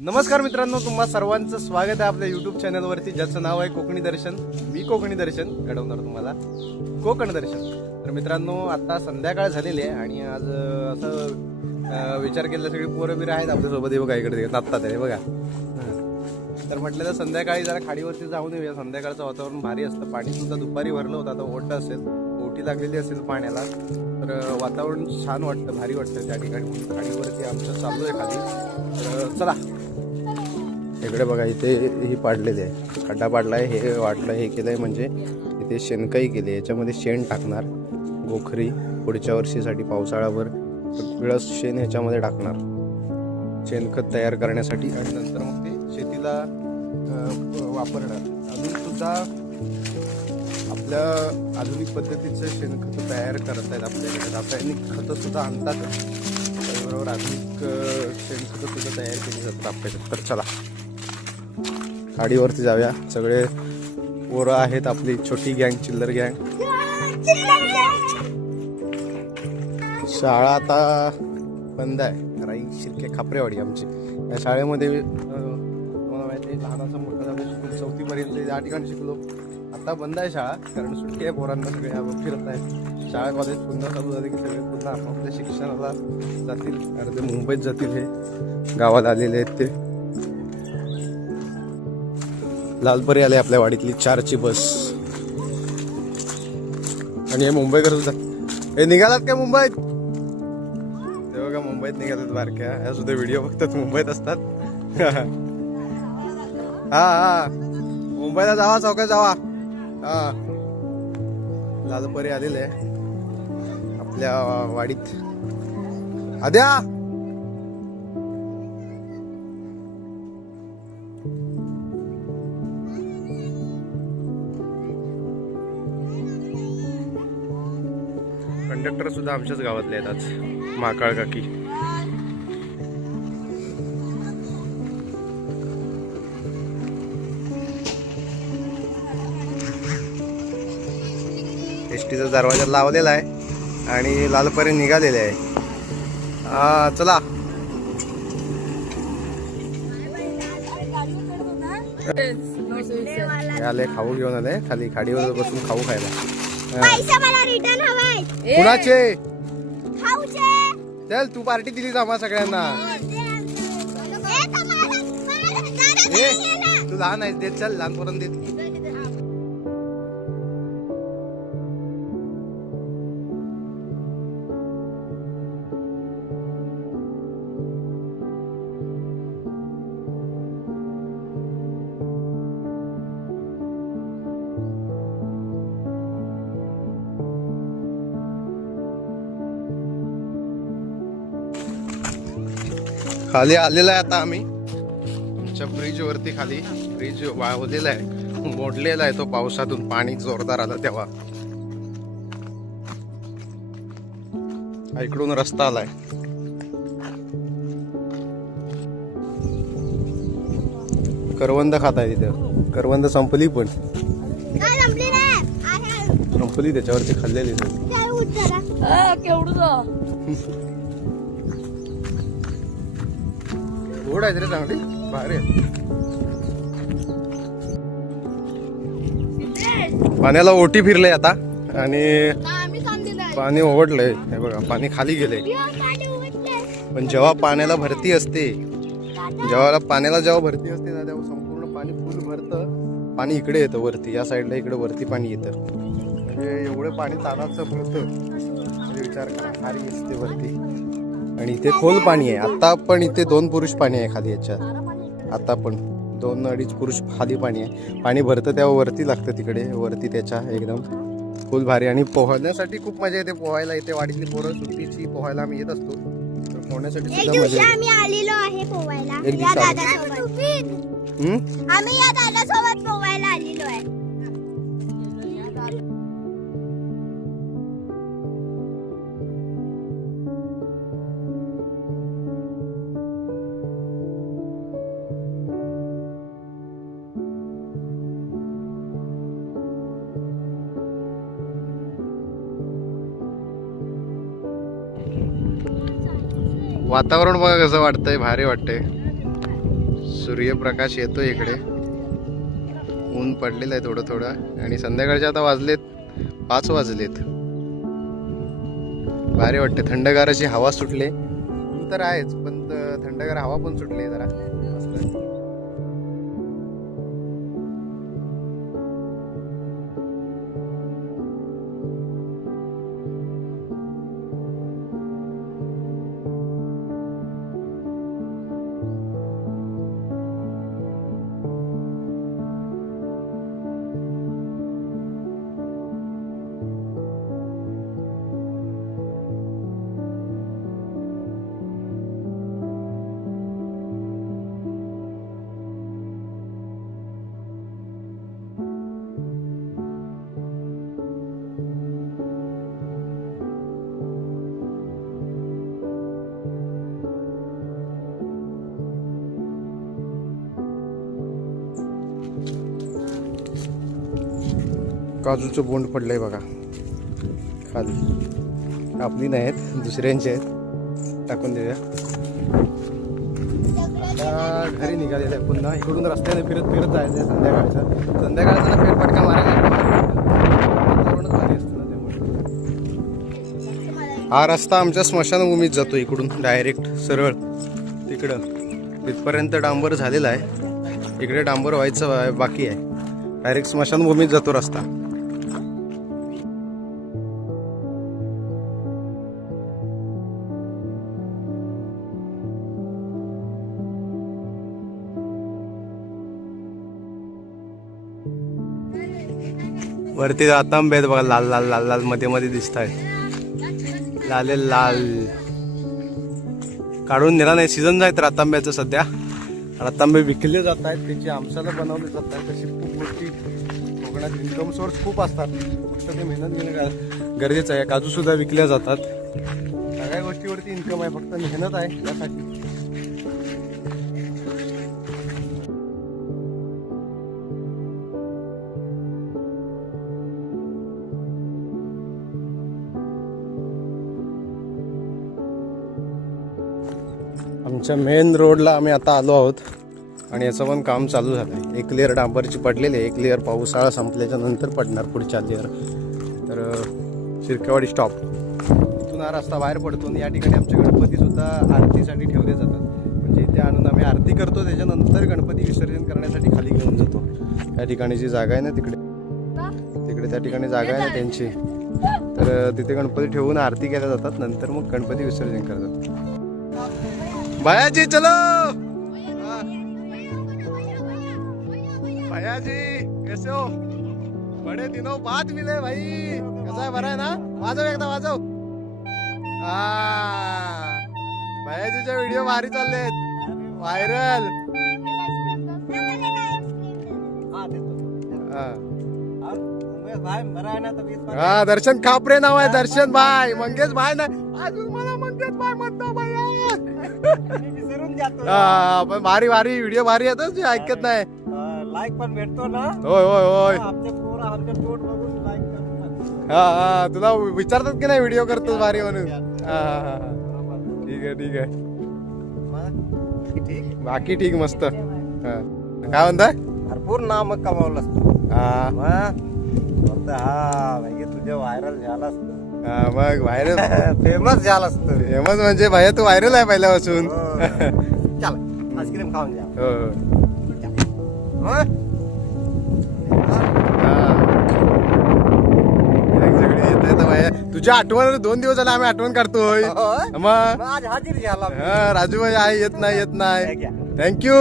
नमस्कार मित्रांनो, तुम्हा सर्वांचं स्वागत आहे आपल्या यूट्यूब चॅनलवरती, ज्याचं नाव आहे कोकणी दर्शन. मी कोकणी दर्शन घडवणार तुम्हाला कोकण दर्शन. तर मित्रांनो, आता संध्याकाळ झालेली आहे आणि आज असं विचार केला, सगळी पोरं बिरं आहेत आपल्यासोबत. हे बघा इकडे नाचतात आहे बघा. तर म्हटलं तर संध्याकाळी जरा खाडीवरती जाऊन येऊया. संध्याकाळचं वातावरण भारी असतं. पाणी सुद्धा दुपारी भरलं होतं, आता ओढ असेल, ओटी लागलेली असेल पाण्याला. तर वातावरण छान वाटतं, भारी वाटतं त्या ठिकाणी. खाडीवरती आमचं चालू आहे खाली. तर चला, इकडे बघा, इथे ही पाडलेली आहे, खड्डा पाडलाय, हे वाटलं, हे केलंय म्हणजे इथे शेणकाई केली. याच्यामध्ये शेण टाकणार, गोखरी पुढच्या वर्षीसाठी पावसाळ्यावर सगळं शेण ह्याच्यामध्ये टाकणार, शेणखत तयार करण्यासाठी. आणि नंतर मग ते शेतीला वापरणार. अजून सुद्धा आपल्या आधुनिक पद्धतीचं शेणखत तयार करत आहेत आपल्याकडे. रासायनिक खतं सुद्धा आणतात, त्याबरोबर आधुनिक शेणखतं सुद्धा तयार केली जातात आपल्याकडे. तर चला खाडीवरती जाऊया. सगळे पोरं आहेत आपली छोटी गँग, चिल्लर गँग. शाळा आता बंद आहे, राई शिर्के खापरेवाडी आमची. या शाळेमध्ये तुम्हाला माहिती आहे, लहानाचा मोठा झालं, 4थीपर्यंत या ठिकाणी शिकलो. आता बंद आहे शाळा, कारण सुट्टी आहे पोरांना, सगळे फिरत आहेत. शाळा कॉलेज पुन्हा चालू झाले की सगळे पुन्हा आपापल्या शिक्षणाला जातील. अर्धे मुंबईत जातील, हे गावात आलेले आहेत ते. लालपरी आले आपल्या वाडीतली 4ची बस. आणि हे मुंबईकर सुद्धा. हे निघालात काय मुंबईत? ते बघा मुंबईत निघालात बारक्या. ह्या सुद्धा व्हिडिओ बघतात, मुंबईत असतात. हा हा, मुंबईला जावा, चौकात जावा. हा, लालपरी आलेले आहे आपल्या वाडीत. आद्या, कंडक्टर सुद्धा आमच्याच गावातले आहेत आज, महाकाळ काकी. एसटीचा दरवाजा लावलेला आहे आणि लालपरी निघालेले आहे. चला, आले खाऊ घेऊन आले खाली, खाडीवर बसून खाऊ खायला. कुणाचे? चल, तू पार्टी दिलीस आम्हा सगळ्यांना. तू लहान आहेस, देत चल, लहानपर्यंत देत. खाली आलेला आहे आता आम्ही आमच्या ब्रिज वरती. खाली ब्रिज वाहलेला आहे, मोडलेला आहे तो पावसातून, पाणी जोरदार आलं तेव्हा. इकडून रस्ता आलाय. करवंद खात आहे तिथे. करवंद संपली, पण संपली, त्याच्यावरती खाल्लेली. गोड आहे रे, चांगली भारी आहे. पाण्याला ओटी फिरले आता आणि पाणी ओढलंय. हे बघा, पाणी खाली गेले. पण जेव्हा पाण्याला भरती असते, जेव्हा भरती असते ना, तेव्हा संपूर्ण पाणी फुल भरतं. पाणी इकडे येतं वरती, या साईडला इकडे वरती पाणी येतं. म्हणजे एवढं पाणी तानाचं भरतं, म्हणजे विचार करा, भारी असते वरती. आणि इथे खोल पाणी आहे. आता पण इथे 2 पुरुष पाणी आहे खाली याच्यात. आता पण 2-2.5 पुरुष खाली पाणी आहे. पाणी भरतं तेव्हा वरती लागतं, तिकडे वरती त्याच्या एकदम फुल भारी. आणि पोहण्यासाठी खूप मजा येते. पोहायला इथे वाडीतली पोरं सुट्टीची पोहायला आम्ही येत असतो. तर पोहण्यासाठी सुद्धा मजा येते. आम्ही आलेलो आहे पोहायला, एक दिवस आम्ही या दादासोबत पोहायला आलेलो आहे. वातावरण बघा कसं वाटतंय, भारी वाटतंय. सूर्यप्रकाश येतो इकडे, ऊन पडलेलं आहे थोडं थोडं आणि संध्याकाळचे आता वाजलेत 5 वाजलेत. भारी वाटते, थंडगार अशी हवा सुटले. ऊन तर आहेच पण थंडगार हवा पण सुटली जरा मस्त. काजूचं बोंड पडलंय बघा खाली, आपली नाही आहेत दुसऱ्यांचे आहेत, टाकून देऊया. आता घरी निघालेलं आहे, पुन्हा इकडून रस्त्याने फिरत फिरत जायचं आहे. संध्याकाळचा ना फेरफटका मारायला वातावरणच भारी असतं ना, त्यामुळे हा रस्ता आमच्या स्मशानभूमीत जातो. इकडून डायरेक्ट सरळ तिकडं तिथपर्यंत डांबर झालेला आहे, इकडे डांबर व्हायचं बाकी आहे. डायरेक्ट स्मशानभूमीत जातो रस्ता. वरती रातांबे आहेत बघा, लाल लाल लाल लाल मध्ये मध्ये दिसत आहेत, लाल लाल. काढून नेला नाही, सीझन आहेत रातांब्याचं सध्या. रातांबे विकले जात आहेत, त्याची आमसाला बनवले जात आहेत. अशी खूप गोष्टी कोकणात इन्कम सोर्स खूप असतात, फक्त ते मेहनत घेणं गरजेचं आहे. काजू सुद्धा विकल्या जातात, सगळ्या गोष्टीवरती इन्कम आहे, फक्त मेहनत आहे त्यासाठी. आमच्या मेन रोडला आम्ही आता आलो आहोत आणि याचं पण काम चालू झालं आहे. एक लेअर डांबरची पडलेली आहे, एक लेअर पावसाळा संपल्याच्या नंतर पडणार पुढच्या लेअर. तर शिरकेवाडी स्टॉप इथून हा रस्ता बाहेर पडतो आणि या ठिकाणी आमचे गणपती सुद्धा आरतीसाठी ठेवले जातात. म्हणजे इथे आणून आम्ही आरती करतो, त्याच्यानंतर गणपती विसर्जन करण्यासाठी खाली घेऊन जातो. या ठिकाणी जी जागा आहे ना तिकडे त्या ठिकाणी जागा आहे ना त्यांची, तर तिथे गणपती ठेवून आरती केल्या जातात, नंतर मग गणपती विसर्जन करतात. भैया जी चलो, भैया जी कैसे हो, बड़े दिनों बाद मिले भाई. कसा आहे, बरा आहे ना? वाजव एकदा वाजव. भैयाजीचे व्हिडिओ भारी चाललेत, व्हायरल. हा दर्शन खापरे नाव आहे, दर्शन भाई. मंगेश भाई ना, अजून मला मंगेश भाई म्हणतो भैया. पण भारी भारी व्हिडिओ भारी येतात, जे ऐकत नाही. लाईक पण भेटतो ना. होय होय होय. आमचे पोरं आमचे तोंड बघून लाईक करतात. हा हा, तुला विचारतात की नाही व्हिडिओ करतोस भारी म्हणून. हा ठीक आहे ठीक आहे, ठीक. बाकी ठीक मस्त. काय म्हणताय? भरपूर नाम कमावलं असतं. हा भाई तुझे व्हायरल झाला असतं. मग व्हायरल फेमस झाला असतं. फेमस म्हणजे भैया तू व्हायरल आहे पहिल्यापासून. चल आईस्क्रीम खाऊन जा. सगळी येत आहे भैया, तुझ्या आठवण 2 दिवस झाले आम्ही आठवण काढतोय. मग आज हाजीर झाला. राजू भाई आहे, येत नाही. थँक्यू.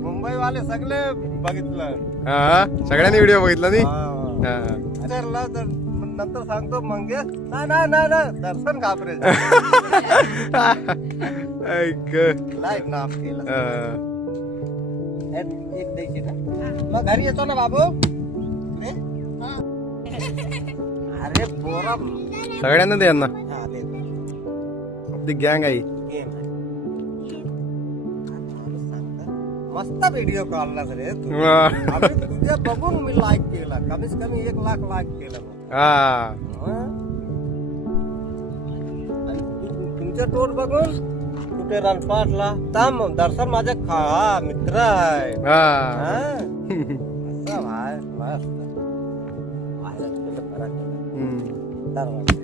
मुंबई वाले सगळे बघितलं. सगळ्यांनी व्हिडिओ बघितला नी. तर नंतर सांगतो मंगेश नाही दर्शन कापरे लाईव्ह नाम केलं. एक द्यायची ना, मग घरी येतो ना बाबू. अरे पोरा सगळ्यांना दे यांना, हा, दे. आपली गँग आहे. मस्त व्हिडिओ काढलास रे तू. आम्ही तुझ्या बघून मी लाईक केला, कमीत कमी 1 लाख लाईक केलं. आणि तुमच्या तोड बघून कुठे रणपाटला थांब दर्शन माझे हा मित्र आहे हा हा? असं भाय मस्त आहे, तुला फरक आहे. हम्म. दरवर्षी.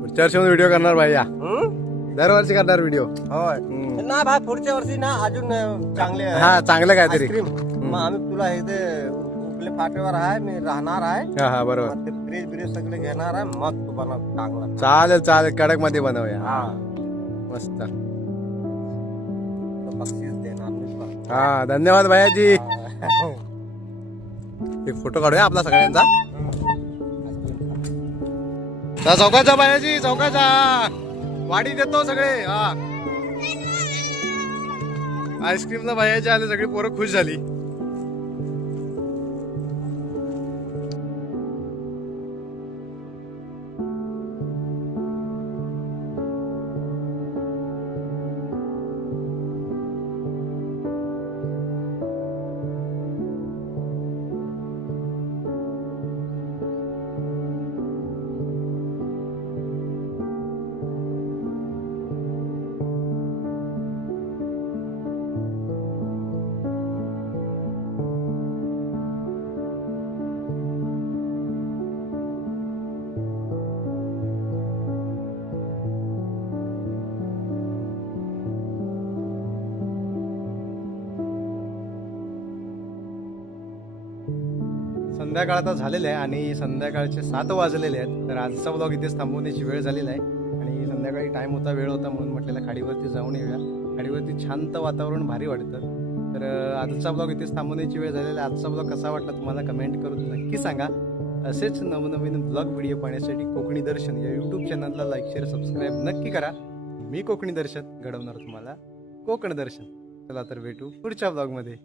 पुढच्या वर्षी व्हिडिओ करणार भाई या हम्म? दरवर्षी करणार व्हिडिओ. होय ना भाई पुढच्या वर्षी ना अजून चांगले हा चांगलं काहीतरी. आईस्क्रीम मग आम्ही तुला इथे उपले फाटेवर आहे मी राहणार आहे हा हा बरोबर. मग ते फ्रीज ब्रीज सगळे घेणार आहे मग तू बनव चांगला चालेल चालेल कडक मध्ये बनवूया. हा मस्त. तर बक्षीस देणार मी पण. हा धन्यवाद भैयाजी. हा. एक फोटो काढूया आपला सगळ्यांचा. जा चौकाचा भैयाजी चौकाचा वाढी देतो सगळे. हा आईस्क्रीमला भैयाजी आले सगळी पोरं खुश झाली. संध्याकाळ आता झालेलं आहे आणि संध्याकाळचे 7 वाजलेले आहेत. तर आजचा ब्लॉग इथेच थांबवण्याची वेळ झालेला आहे आणि संध्याकाळी टाईम होता वेळ होता म्हणून म्हटलेला खाडीवरती जाऊन येऊया. खाडीवरती शांत वातावरण भारी वाटतं. तर आजचा ब्लॉग इथेच थांबवण्याची वेळ झालेला आहे. आजचा ब्लॉग कसा वाटला तुम्हाला कमेंट करून नक्की सांगा. असेच नवनवीन ब्लॉग व्हिडिओ पाहण्यासाठी कोकणी दर्शन या यूट्यूब चॅनलला लाईक शेअर सबस्क्राईब नक्की करा. मी कोकणी दर्शन घडवणार तुम्हाला कोकण दर्शन. चला तर भेटू पुढच्या ब्लॉगमध्ये.